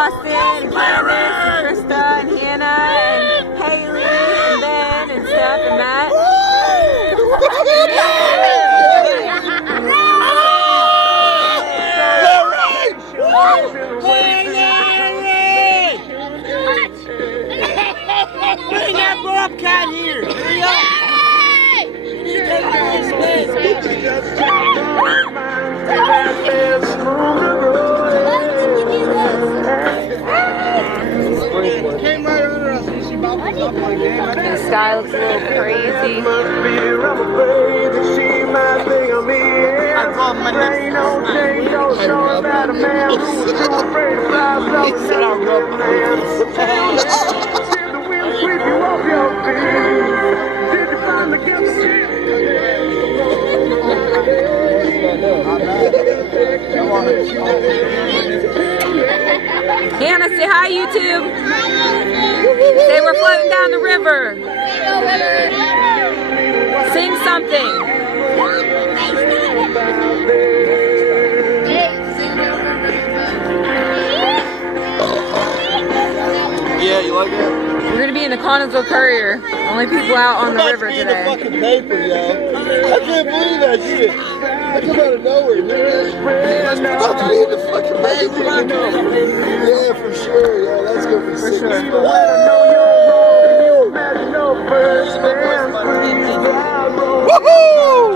Austin, and Candace, and Krista, and Hannah, and Haley, and Ben, and Steph, and Matt. Bring that bobcat here! Hurry up! You take your space! Came right under us and she bounced up like that. The sky looks a little crazy. I called my next Hannah, say hi, YouTube. Say we're floating down the river. Sing something. Yeah, you like that? We're gonna be in the Connellsville Courier. Only people out on the river today. The fucking paper, yo. I can't believe that shit. I come out of nowhere, man. It's about to be in the fucking paper. Yeah, for sure, yo. That's gonna be sick. Woohoo!